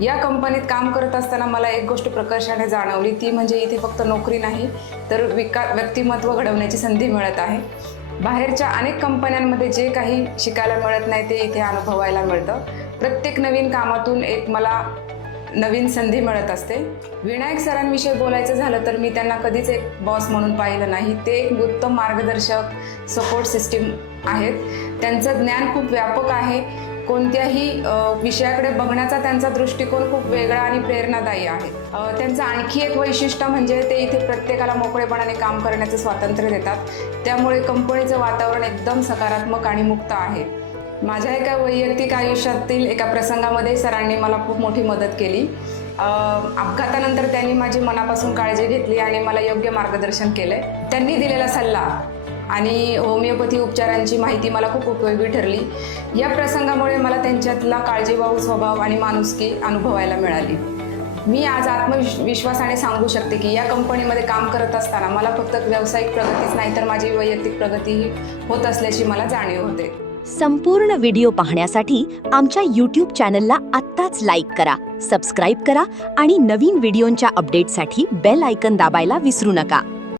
या कंपनीत काम करत असताना मला एक गोष्ट प्रकर्षाने जाणवली, ती म्हणजे इथे फक्त नोकरी नाही तर व्यक्तिमत्व घडवण्याची संधी मिळत आहे. बाहेरच्या अनेक कंपन्यांमध्ये जे काही शिकायला मिळत नाही ते इथे अनुभवायला मिळतं. प्रत्येक नवीन कामातून एक मला नवीन संधी मिळत असते. विनायक सरांविषयी बोलायचं झालं तर मी त्यांना कधीच एक बॉस म्हणून पाहिलं नाही. ते एक उत्तम मार्गदर्शक, सपोर्ट सिस्टीम आहेत. त्यांचं ज्ञान खूप व्यापक आहे. कोणत्याही विषयाकडे बघण्याचा त्यांचा दृष्टिकोन खूप वेगळा आणि प्रेरणादायी आहे. त्यांचं आणखी एक वैशिष्ट्य म्हणजे ते इथे प्रत्येकाला मोकळेपणाने काम करण्याचं स्वातंत्र्य देतात. त्यामुळे कंपनीचं वातावरण एकदम सकारात्मक आणि मुक्त आहे. माझ्या एका वैयक्तिक आयुष्यातील एका प्रसंगामध्ये सरांनी मला खूप मोठी मदत केली. अपघातानंतर त्यांनी माझी मनापासून काळजी घेतली आणि मला योग्य मार्गदर्शन केले. त्यांनी दिलेला सल्ला आणि होमिओपॅथी उपचारांची माहिती मला खूप उपयोगी ठरली. या प्रसंगामुळे मला त्यांच्यातला काळजीवाहू स्वभाव आणि माणुसकी अनुभवायला मिळाली. मी आज आत्मविश्वासाने सांगू शकते की या कंपनीमध्ये काम करत असताना मला फक्त व्यावसायिक प्रगतीच नाही तर माझी वैयक्तिक प्रगतीही होत असल्याची मला जाणीव होते. संपूर्ण व्हिडिओ पाहण्यासाठी आमच्या YouTube चॅनलला आत्ताच लाईक करा, सबस्क्राईब करा आणि नवीन व्हिडिओंच्या अपडेटसाठी बेल आयकॉन दाबायला विसरू नका.